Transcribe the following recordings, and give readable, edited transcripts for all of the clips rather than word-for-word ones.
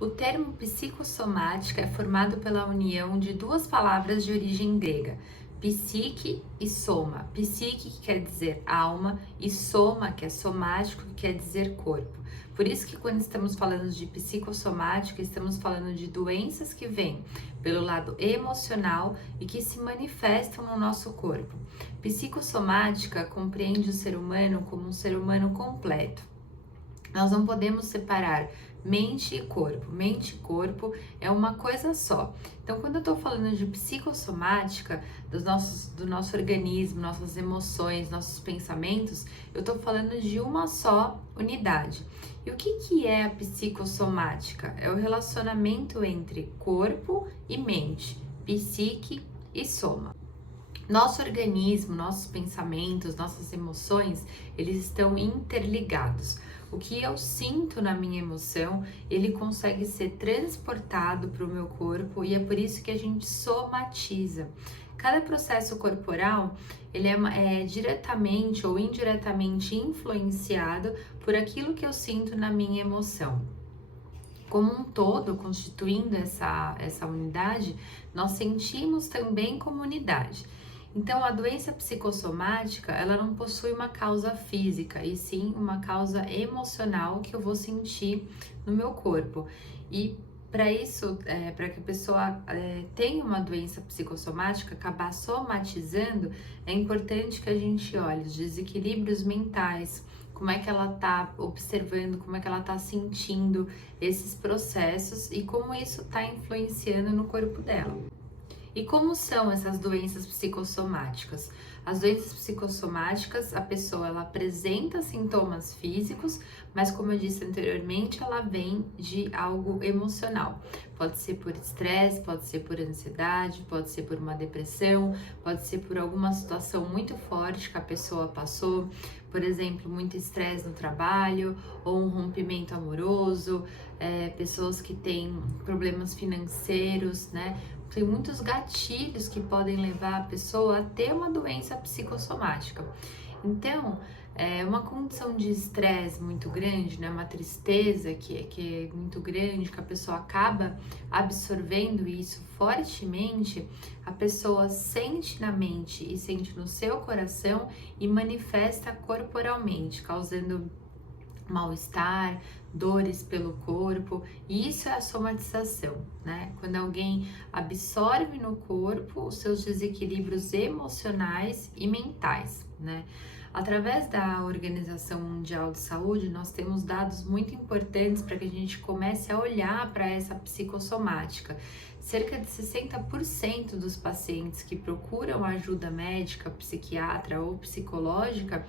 O termo psicossomática é formado pela união de duas palavras de origem grega, psique e soma. Psique, que quer dizer alma, e soma, que é somático, que quer dizer corpo. Por isso que quando estamos falando de psicossomática, estamos falando de doenças que vêm pelo lado emocional e que se manifestam no nosso corpo. Psicossomática compreende o ser humano como um ser humano completo. Nós não podemos separar mente e corpo. Mente e corpo é uma coisa só. Então, quando eu estou falando de psicossomática, do nosso organismo, nossas emoções, nossos pensamentos, eu estou falando de uma só unidade. E o que é a psicossomática? É o relacionamento entre corpo e mente, psique e soma. Nosso organismo, nossos pensamentos, nossas emoções, eles estão interligados. O que eu sinto na minha emoção, ele consegue ser transportado para o meu corpo e é por isso que a gente somatiza. Cada processo corporal, ele é diretamente ou indiretamente influenciado por aquilo que eu sinto na minha emoção. Como um todo, constituindo essa unidade, nós sentimos também como unidade. Então, a doença psicossomática, ela não possui uma causa física, e sim uma causa emocional que eu vou sentir no meu corpo. E para isso, para que a pessoa tenha uma doença psicossomática, acabar somatizando, é importante que a gente olhe os desequilíbrios mentais, como é que ela tá observando, como é que ela tá sentindo esses processos e como isso tá influenciando no corpo dela. E como são essas doenças psicossomáticas? As doenças psicossomáticas, a pessoa ela apresenta sintomas físicos, mas como eu disse anteriormente, ela vem de algo emocional. Pode ser por estresse, pode ser por ansiedade, pode ser por uma depressão, pode ser por alguma situação muito forte que a pessoa passou, por exemplo, muito estresse no trabalho ou um rompimento amoroso, pessoas que têm problemas financeiros, né? Tem muitos gatilhos que podem levar a pessoa a ter uma doença psicossomática. Então, uma condição de estresse muito grande, né, uma tristeza que é muito grande, que a pessoa acaba absorvendo isso fortemente, a pessoa sente na mente e sente no seu coração e manifesta corporalmente, causando mal-estar, dores pelo corpo, e isso é a somatização, né? Quando alguém absorve no corpo os seus desequilíbrios emocionais e mentais, né? Através da Organização Mundial de Saúde, nós temos dados muito importantes para que a gente comece a olhar para essa psicossomática. Cerca de 60% dos pacientes que procuram ajuda médica, psiquiatra ou psicológica,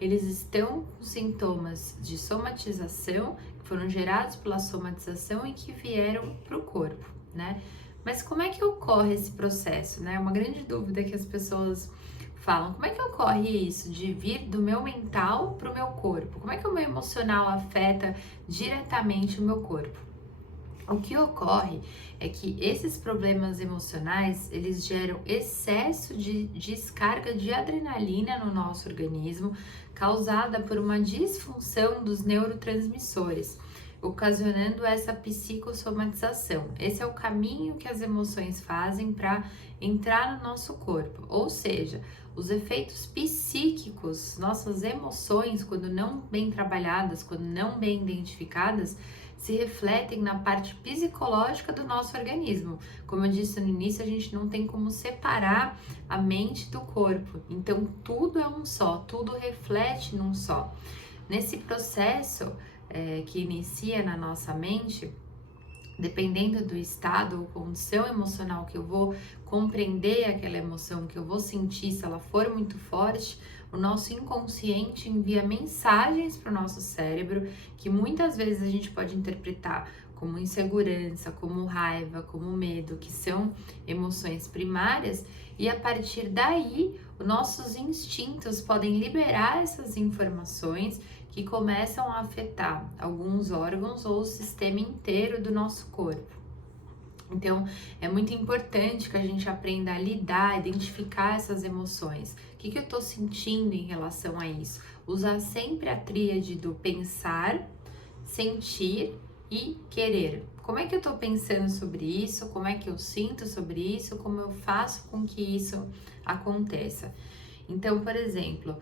eles estão com sintomas de somatização, que foram gerados pela somatização e que vieram para o corpo, né? Mas como é que ocorre esse processo, né? Uma grande dúvida que as pessoas falam, como é que ocorre isso de vir do meu mental para o meu corpo? Como é que o meu emocional afeta diretamente o meu corpo? O que ocorre é que esses problemas emocionais, eles geram excesso de descarga de adrenalina no nosso organismo, causada por uma disfunção dos neurotransmissores, ocasionando essa psicossomatização. Esse é o caminho que as emoções fazem para entrar no nosso corpo, ou seja, os efeitos psíquicos, nossas emoções, quando não bem trabalhadas, quando não bem identificadas, se refletem na parte psicológica do nosso organismo. Como eu disse no início, a gente não tem como separar a mente do corpo. Então, tudo é um só, tudo reflete num só. Nesse processo que inicia na nossa mente, dependendo do estado ou condição emocional que eu vou compreender aquela emoção, que eu vou sentir, se ela for muito forte, o nosso inconsciente envia mensagens para o nosso cérebro que muitas vezes a gente pode interpretar como insegurança, como raiva, como medo, que são emoções primárias, e a partir daí, os nossos instintos podem liberar essas informações que começam a afetar alguns órgãos ou o sistema inteiro do nosso corpo. Então, é muito importante que a gente aprenda a lidar, identificar essas emoções. O que eu estou sentindo em relação a isso? Usar sempre a tríade do pensar, sentir e querer. como é que eu tô pensando sobre isso, como é que eu sinto sobre isso, como eu faço com que isso aconteça. Então, por exemplo,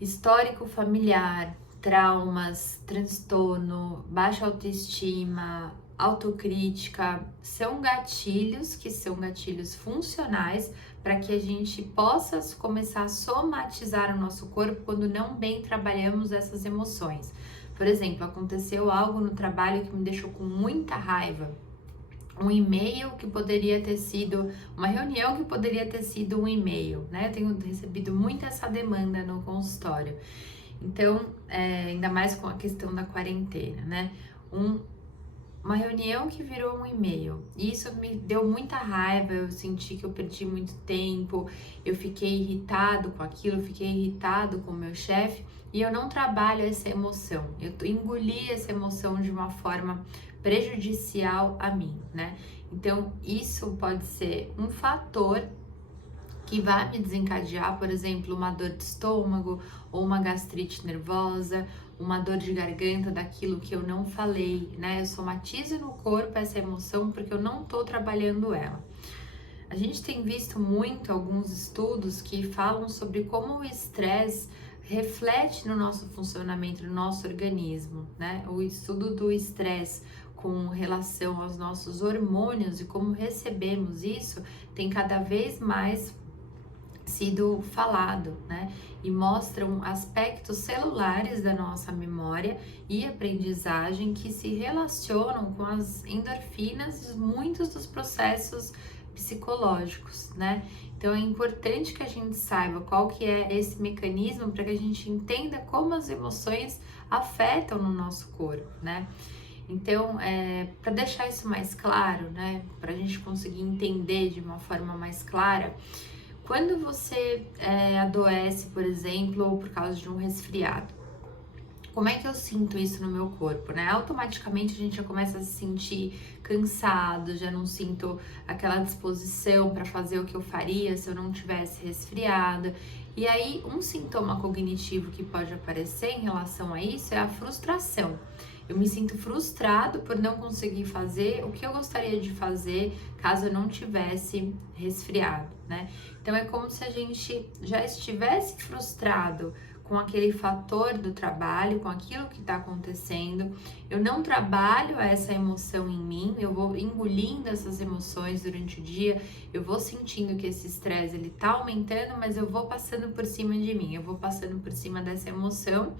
histórico familiar, traumas, transtorno, baixa autoestima, autocrítica, são gatilhos que são gatilhos funcionais para que a gente possa começar a somatizar o nosso corpo quando não bem trabalhamos essas emoções. Por exemplo, aconteceu algo no trabalho que me deixou com muita raiva. Um e-mail que poderia ter sido, uma reunião que poderia ter sido um e-mail, né? Eu tenho recebido muito essa demanda no consultório. Então, ainda mais com a questão da quarentena, né? Uma reunião que virou um e-mail. Isso me deu muita raiva, eu senti que eu perdi muito tempo, eu fiquei irritado com aquilo, fiquei irritado com o meu chefe e eu não trabalho essa emoção. Eu engoli essa emoção de uma forma prejudicial a mim, né? Então, isso pode ser um fator que vai me desencadear, por exemplo, uma dor de estômago ou uma gastrite nervosa, uma dor de garganta daquilo que eu não falei, né? Eu somatizo no corpo essa emoção porque eu não tô trabalhando ela. A gente tem visto muito alguns estudos que falam sobre como o estresse reflete no nosso funcionamento, no nosso organismo, né? O estudo do estresse com relação aos nossos hormônios e como recebemos isso tem cada vez mais sido falado, né? E mostram aspectos celulares da nossa memória e aprendizagem que se relacionam com as endorfinas e muitos dos processos psicológicos, né? Então é importante que a gente saiba qual que é esse mecanismo para que a gente entenda como as emoções afetam no nosso corpo, né? Então, para deixar isso mais claro, né, para a gente conseguir entender de uma forma mais clara, quando você adoece, por exemplo, ou por causa de um resfriado, como é que eu sinto isso no meu corpo, né? Automaticamente a gente já começa a se sentir cansado, já não sinto aquela disposição para fazer o que eu faria se eu não tivesse resfriado. E aí, um sintoma cognitivo que pode aparecer em relação a isso é a frustração. Eu me sinto frustrado por não conseguir fazer o que eu gostaria de fazer caso eu não tivesse resfriado, né? Então é como se a gente já estivesse frustrado com aquele fator do trabalho, com aquilo que está acontecendo. Eu não trabalho essa emoção em mim, eu vou engolindo essas emoções durante o dia, eu vou sentindo que esse estresse ele tá aumentando, mas eu vou passando por cima de mim, eu vou passando por cima dessa emoção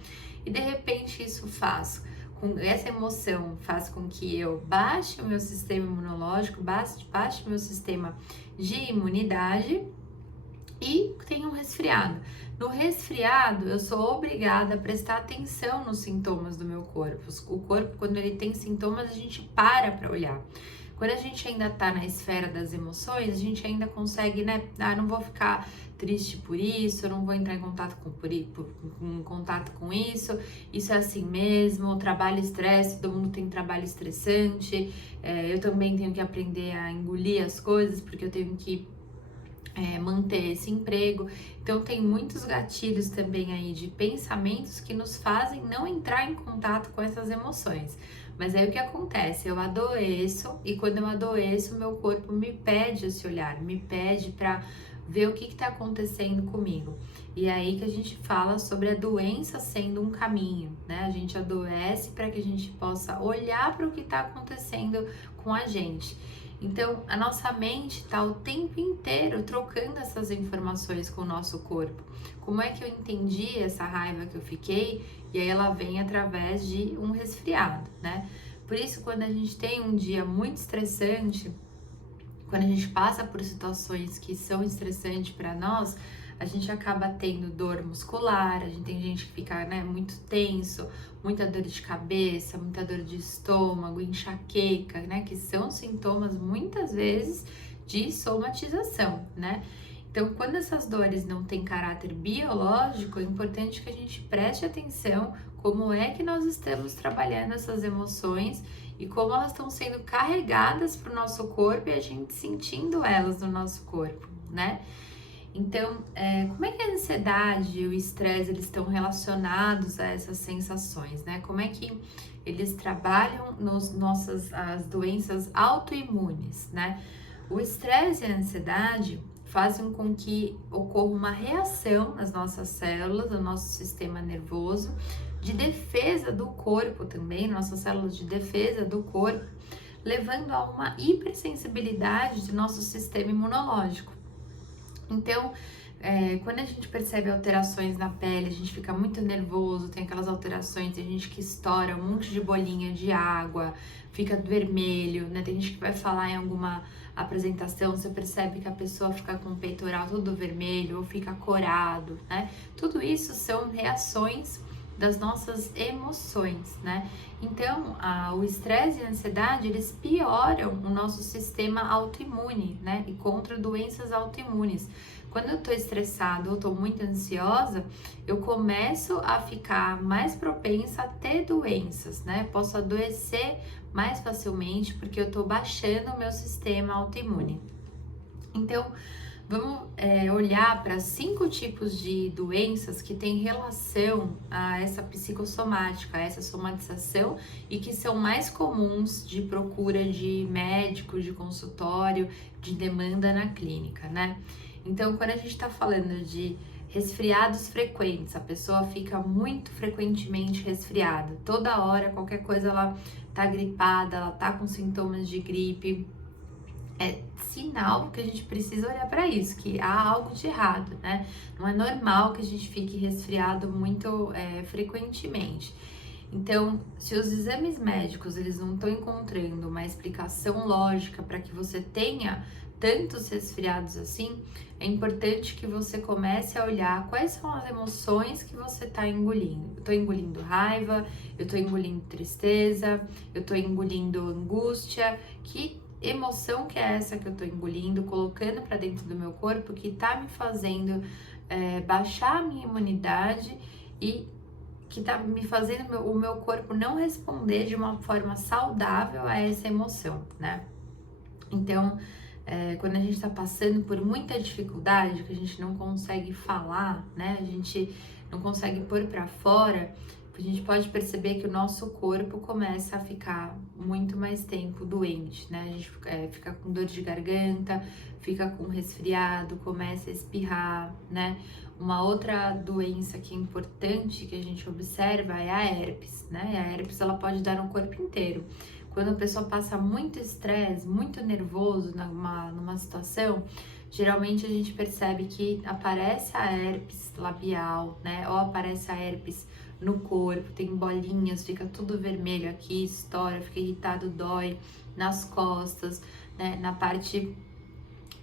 e de repente isso faz essa emoção faz com que eu baixe o meu sistema imunológico, baixe o meu sistema de imunidade e tenha um resfriado. No resfriado, eu sou obrigada a prestar atenção nos sintomas do meu corpo. O corpo, quando ele tem sintomas, a gente para olhar. Quando a gente ainda tá na esfera das emoções, a gente ainda consegue, né? Ah, não vou ficar triste por isso, eu não vou entrar em contato com isso, isso é assim mesmo, trabalho estresse, todo mundo tem trabalho estressante, eu também tenho que aprender a engolir as coisas, porque eu tenho que manter esse emprego. Então tem muitos gatilhos também aí de pensamentos que nos fazem não entrar em contato com essas emoções. Mas aí o que acontece? Eu adoeço e quando eu adoeço, meu corpo me pede esse olhar, me pede para ver o que está acontecendo comigo. E é aí que a gente fala sobre a doença sendo um caminho, né? A gente adoece para que a gente possa olhar para o que está acontecendo com a gente. Então, a nossa mente está o tempo inteiro trocando essas informações com o nosso corpo. Como é que eu entendi essa raiva que eu fiquei? E aí ela vem através de um resfriado, né? Por isso, quando a gente tem um dia muito estressante, quando a gente passa por situações que são estressantes para nós, a gente acaba tendo dor muscular, a gente tem gente que fica, né, muito tenso, muita dor de cabeça, muita dor de estômago, enxaqueca, né, que são sintomas muitas vezes de somatização, né? Então, quando essas dores não têm caráter biológico, é importante que a gente preste atenção como é que nós estamos trabalhando essas emoções e como elas estão sendo carregadas para o nosso corpo e a gente sentindo elas no nosso corpo, né? Então, como é que a ansiedade e o estresse eles estão relacionados a essas sensações, né? Como é que eles trabalham as doenças autoimunes, né? O estresse e a ansiedade fazem com que ocorra uma reação nas nossas células, no nosso sistema nervoso, de defesa do corpo também, nossas células de defesa do corpo, levando a uma hipersensibilidade do nosso sistema imunológico. Então, quando a gente percebe alterações na pele, a gente fica muito nervoso, tem aquelas alterações, tem gente que estoura um monte de bolinha de água, fica vermelho, né? Tem gente que vai falar em alguma apresentação, você percebe que a pessoa fica com o peitoral todo vermelho ou fica corado, né? Tudo isso são reações das nossas emoções, né? Então, o estresse e a ansiedade, eles pioram o nosso sistema autoimune, né? E contra doenças autoimunes. Quando eu tô estressada ou tô muito ansiosa, eu começo a ficar mais propensa a ter doenças, né? Posso adoecer mais facilmente porque eu tô baixando o meu sistema autoimune. Então, vamos olhar para 5 tipos de doenças que têm relação a essa psicossomática, a essa somatização e que são mais comuns de procura de médico, de consultório, de demanda na clínica, né? Então, quando a gente está falando de resfriados frequentes, a pessoa fica muito frequentemente resfriada, toda hora, qualquer coisa ela tá gripada, ela tá com sintomas de gripe, é sinal que a gente precisa olhar para isso, que há algo de errado, né? Não é normal que a gente fique resfriado muito frequentemente. Então, se os exames médicos eles não estão encontrando uma explicação lógica para que você tenha tantos resfriados assim, é importante que você comece a olhar quais são as emoções que você está engolindo. Eu estou engolindo raiva, eu estou engolindo tristeza, eu estou engolindo angústia, que emoção que é essa que eu tô engolindo, colocando para dentro do meu corpo, que tá me fazendo baixar a minha imunidade e que tá me fazendo o meu corpo não responder de uma forma saudável a essa emoção, né? Então, quando a gente tá passando por muita dificuldade, que a gente não consegue falar, né? A gente não consegue pôr para fora, a gente pode perceber que o nosso corpo começa a ficar muito mais tempo doente, né? A gente fica com dor de garganta, fica com resfriado, começa a espirrar, né? Uma outra doença que é importante que a gente observa é a herpes, né? E a herpes ela pode dar no corpo inteiro. Quando a pessoa passa muito estresse, muito nervoso numa situação, geralmente a gente percebe que aparece a herpes labial, né? Ou aparece a herpes no corpo, tem bolinhas, fica tudo vermelho aqui, estoura, fica irritado, dói nas costas, né? Na parte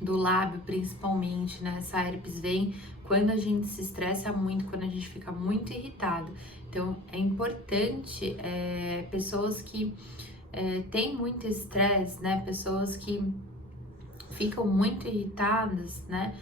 do lábio principalmente, né? Essa herpes vem quando a gente se estressa muito, quando a gente fica muito irritado. Então é importante pessoas que têm muito estresse, né? Pessoas que ficam muito irritadas, né?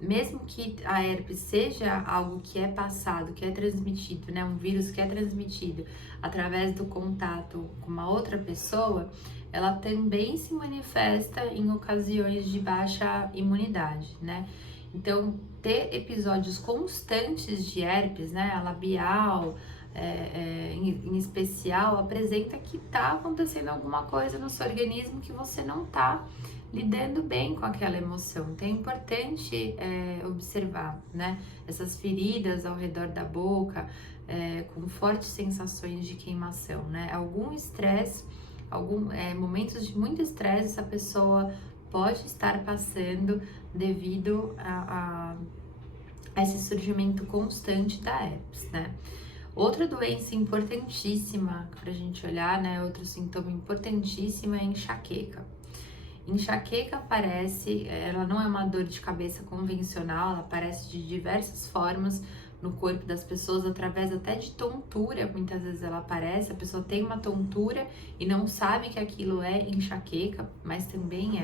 Mesmo que a herpes seja algo que é passado, que é transmitido, né? Um vírus que é transmitido através do contato com uma outra pessoa, ela também se manifesta em ocasiões de baixa imunidade, né? Então, ter episódios constantes de herpes, né? A labial, em especial, apresenta que tá acontecendo alguma coisa no seu organismo que você não tá lidando bem com aquela emoção. Então é importante observar, né? Essas feridas ao redor da boca, com fortes sensações de queimação, né? Algum estresse, momentos de muito estresse, essa pessoa pode estar passando devido a esse surgimento constante da herpes, né? Outra doença importantíssima para a gente olhar, né? Outro sintoma importantíssimo é a enxaqueca. Enxaqueca aparece, ela não é uma dor de cabeça convencional, ela aparece de diversas formas no corpo das pessoas, através até de tontura, muitas vezes ela aparece, a pessoa tem uma tontura e não sabe que aquilo é enxaqueca, mas também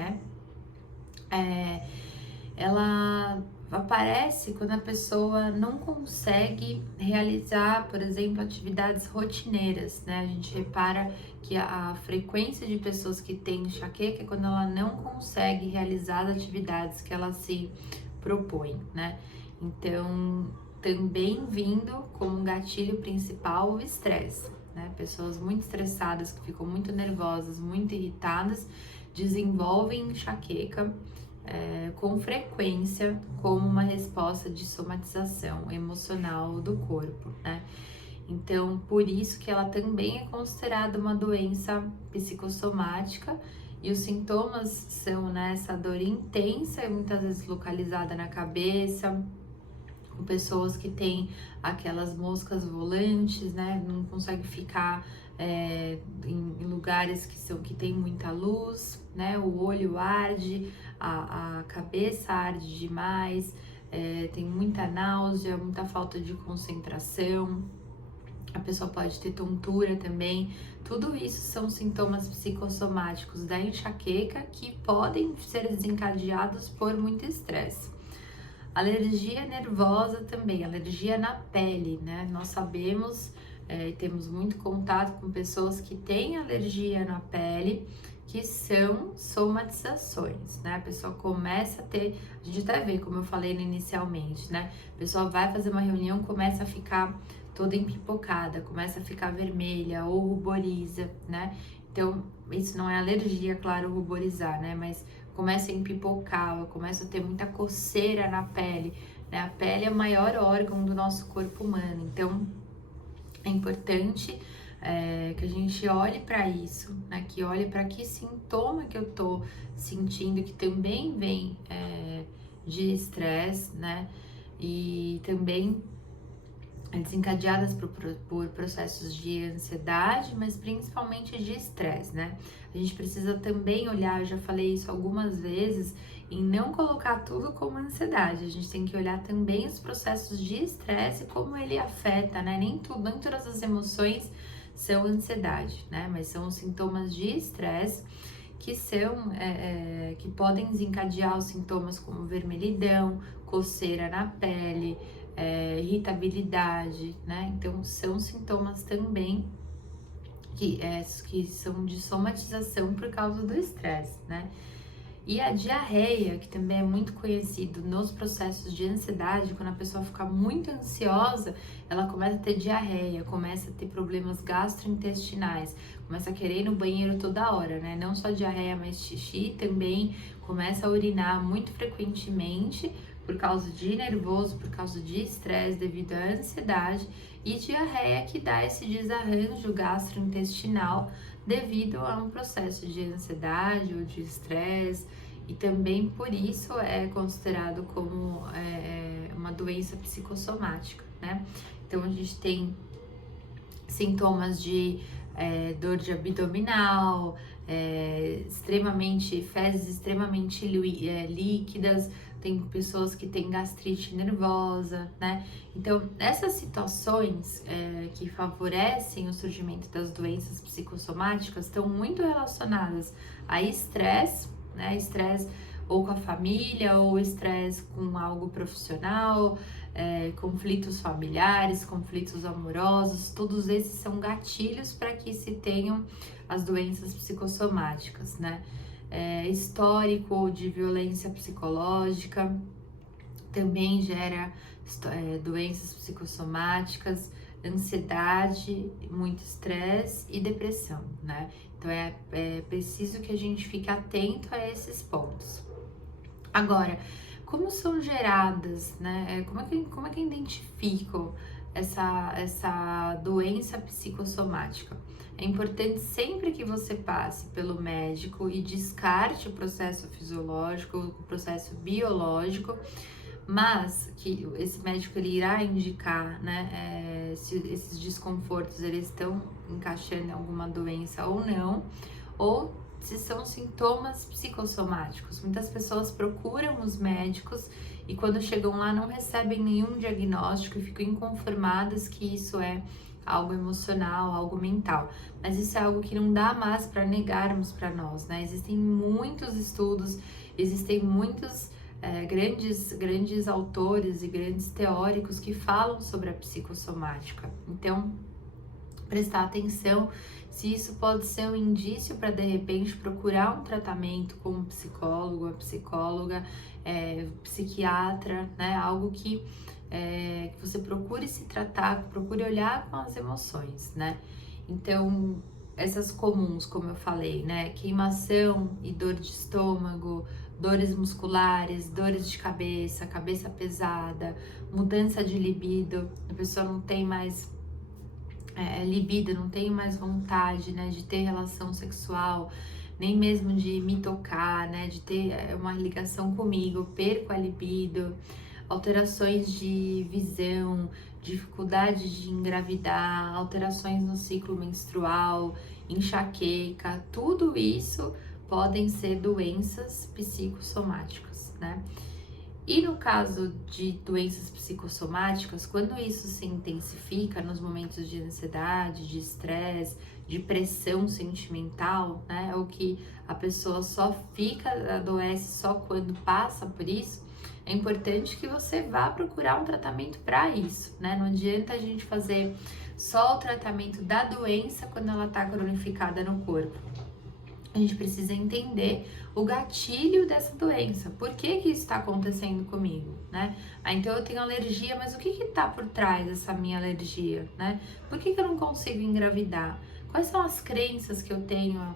ela Aparece quando a pessoa não consegue realizar, por exemplo, atividades rotineiras, né? A gente repara que a frequência de pessoas que têm enxaqueca é quando ela não consegue realizar as atividades que ela se propõe, né? Então, também vindo como um gatilho principal o estresse, né? Pessoas muito estressadas, que ficam muito nervosas, muito irritadas, desenvolvem enxaqueca com frequência como uma resposta de somatização emocional do corpo, né? Então, por isso que ela também é considerada uma doença psicossomática e os sintomas são, né, essa dor intensa, muitas vezes localizada na cabeça, com pessoas que têm aquelas moscas volantes, né? Não consegue ficar em lugares que tem muita luz, né? O olho arde, a cabeça arde demais, tem muita náusea, muita falta de concentração. A pessoa pode ter tontura também. Tudo isso são sintomas psicossomáticos da enxaqueca que podem ser desencadeados por muito estresse. Alergia nervosa também, alergia na pele, né? Nós sabemos, temos muito contato com pessoas que têm alergia na pele, que são somatizações, né? A pessoa começa a ter, a gente até vê, como eu falei inicialmente, né? A pessoa vai fazer uma reunião, começa a ficar toda empipocada, começa a ficar vermelha ou ruboriza, né? Então, isso não é alergia, claro, ruborizar, né? Mas começa a empipocar, começa a ter muita coceira na pele, né? A pele é o maior órgão do nosso corpo humano, então é importante que a gente olhe para isso, né? Que olhe para que sintoma que eu tô sentindo, que também vem de estresse, né? E também desencadeadas por processos de ansiedade, mas principalmente de estresse, né? A gente precisa também olhar, eu já falei isso algumas vezes, em não colocar tudo como ansiedade. A gente tem que olhar também os processos de estresse, como ele afeta, né? Nem todas as emoções são ansiedade, né? Mas são os sintomas de estresse que podem desencadear os sintomas como vermelhidão, coceira na pele, irritabilidade, né? Então, são sintomas também que são de somatização por causa do estresse, né? E a diarreia, que também é muito conhecido nos processos de ansiedade, quando a pessoa fica muito ansiosa, ela começa a ter diarreia, começa a ter problemas gastrointestinais, começa a querer ir no banheiro toda hora, né? Não só diarreia, mas xixi também, começa a urinar muito frequentemente por causa de nervoso, por causa de estresse devido à ansiedade, e diarreia que dá esse desarranjo gastrointestinal devido a um processo de ansiedade ou de estresse, e também por isso é considerado como uma doença psicossomática, né? Então a gente tem sintomas de dor de abdominal, fezes extremamente líquidas, tem pessoas que têm gastrite nervosa, né? Então, essas situações que favorecem o surgimento das doenças psicossomáticas estão muito relacionadas a estresse, né? Estresse ou com a família, ou estresse com algo profissional, conflitos familiares, conflitos amorosos, todos esses são gatilhos para que se tenham as doenças psicossomáticas, né? Histórico de violência psicológica também gera doenças psicossomáticas, ansiedade, muito estresse e depressão, né? Então é preciso que a gente fique atento a esses pontos. Agora, como são geradas, né? Como é que eu identifico essa doença psicossomática? É importante sempre que você passe pelo médico e descarte o processo fisiológico, o processo biológico, mas que esse médico ele irá indicar, né, se esses desconfortos eles estão encaixando em alguma doença ou não, ou se são sintomas psicossomáticos. Muitas pessoas procuram os médicos e quando chegam lá não recebem nenhum diagnóstico e ficam inconformadas que isso é algo emocional, algo mental. Mas isso é algo que não dá mais para negarmos para nós, né? Existem muitos estudos, existem muitos grandes autores e grandes teóricos que falam sobre a psicossomática. Então, prestar atenção se isso pode ser um indício para de repente procurar um tratamento com um psicólogo, a psicóloga, psiquiatra, né? Algo que você procure se tratar, procure olhar com as emoções, né? Então, essas comuns, como eu falei, né? Queimação e dor de estômago, dores musculares, dores de cabeça, cabeça pesada, mudança de libido, a pessoa não tem mais libido, não tenho mais vontade, né, de ter relação sexual, nem mesmo de me tocar, né, de ter uma ligação comigo, eu perco a libido, alterações de visão, dificuldade de engravidar, alterações no ciclo menstrual, enxaqueca, tudo isso podem ser doenças psicossomáticas, né? E no caso de doenças psicossomáticas, quando isso se intensifica nos momentos de ansiedade, de estresse, de pressão sentimental, né? Ou que a pessoa só adoece só quando passa por isso, é importante que você vá procurar um tratamento para isso, né? Não adianta a gente fazer só o tratamento da doença quando ela está cronificada no corpo. A gente precisa entender o gatilho dessa doença. Por que que isso está acontecendo comigo, né? Então eu tenho alergia, mas o que que tá por trás dessa minha alergia, né? Por que que eu não consigo engravidar? Quais são as crenças que eu tenho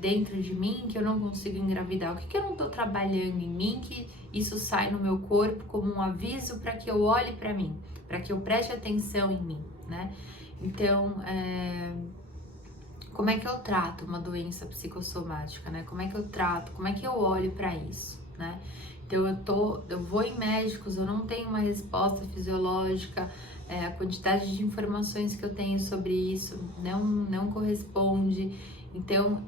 dentro de mim que eu não consigo engravidar? O que que eu não tô trabalhando em mim que isso sai no meu corpo como um aviso para que eu olhe para mim, para que eu preste atenção em mim, né? Então, como é que eu trato uma doença psicossomática, né? Como é que eu trato, como é que eu olho para isso, né? Então eu vou em médicos, eu não tenho uma resposta fisiológica, a quantidade de informações que eu tenho sobre isso não corresponde. Então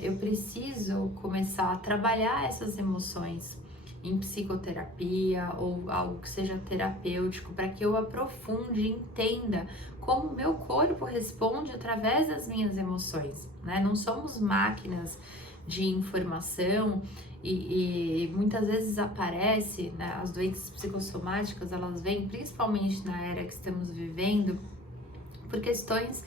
eu preciso começar a trabalhar essas emoções em psicoterapia ou algo que seja terapêutico para que eu aprofunde e entenda como meu corpo responde através das minhas emoções, né? Não somos máquinas de informação e muitas vezes aparece, né, as doenças psicossomáticas, elas vêm principalmente na era que estamos vivendo por questões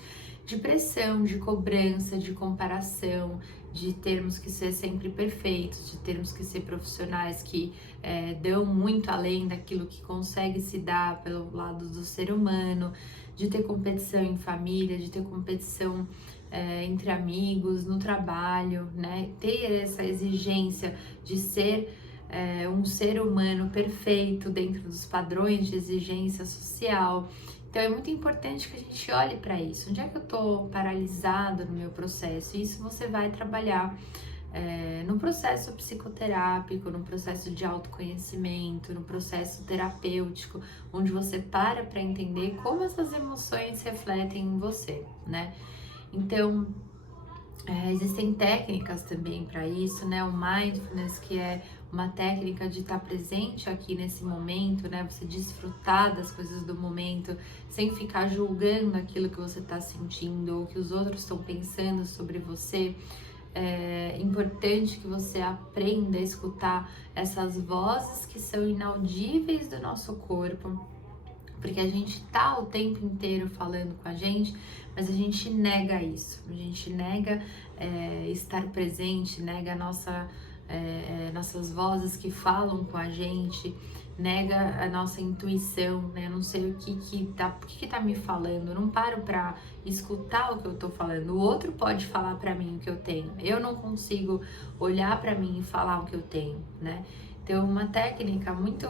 de pressão, de cobrança, de comparação, de termos que ser sempre perfeitos, de termos que ser profissionais que dão muito além daquilo que consegue se dar pelo lado do ser humano, de ter competição em família, de ter competição entre amigos, no trabalho, né? Ter essa exigência de ser um ser humano perfeito dentro dos padrões de exigência social. Então é muito importante que a gente olhe para isso. Onde é que eu estou paralisado no meu processo? Isso você vai trabalhar no processo psicoterápico, no processo de autoconhecimento, no processo terapêutico, onde você para entender como essas emoções refletem em você, né? Então, existem técnicas também para isso, né? O mindfulness, que é uma técnica de estar presente aqui nesse momento, né? Você desfrutar das coisas do momento, sem ficar julgando aquilo que você está sentindo ou que os outros estão pensando sobre você. É importante que você aprenda a escutar essas vozes que são inaudíveis do nosso corpo, porque a gente tá o tempo inteiro falando com a gente, mas a gente nega isso, a gente nega estar presente, nega nossas vozes que falam com a gente, nega a nossa intuição, né? Eu não sei o que tá me falando, eu não paro pra escutar o que eu tô falando, o outro pode falar pra mim o que eu tenho, eu não consigo olhar pra mim e falar o que eu tenho, né? Então, uma técnica muito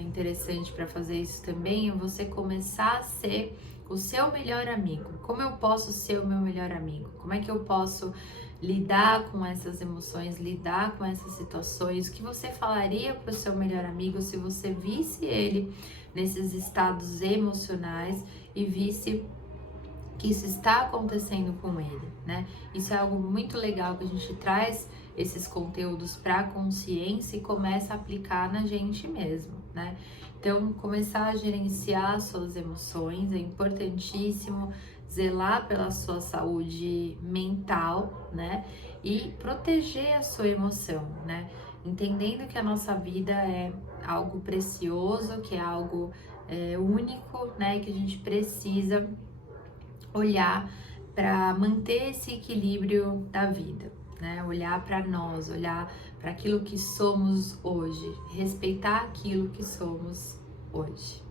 interessante para fazer isso também é você começar a ser o seu melhor amigo. Como eu posso ser o meu melhor amigo? Como é que eu posso lidar com essas emoções, lidar com essas situações? O que você falaria para o seu melhor amigo se você visse ele nesses estados emocionais e visse que isso está acontecendo com ele, né? Isso é algo muito legal que a gente traz esses conteúdos para a consciência e começa a aplicar na gente mesmo, né? Então, começar a gerenciar suas emoções é importantíssimo, zelar pela sua saúde mental, né? E proteger a sua emoção, né? entendendo que a nossa vida é algo precioso, que é algo único, né? E que a gente precisa olhar para manter esse equilíbrio da vida, né? Olhar para nós, olhar para aquilo que somos hoje, respeitar aquilo que somos hoje.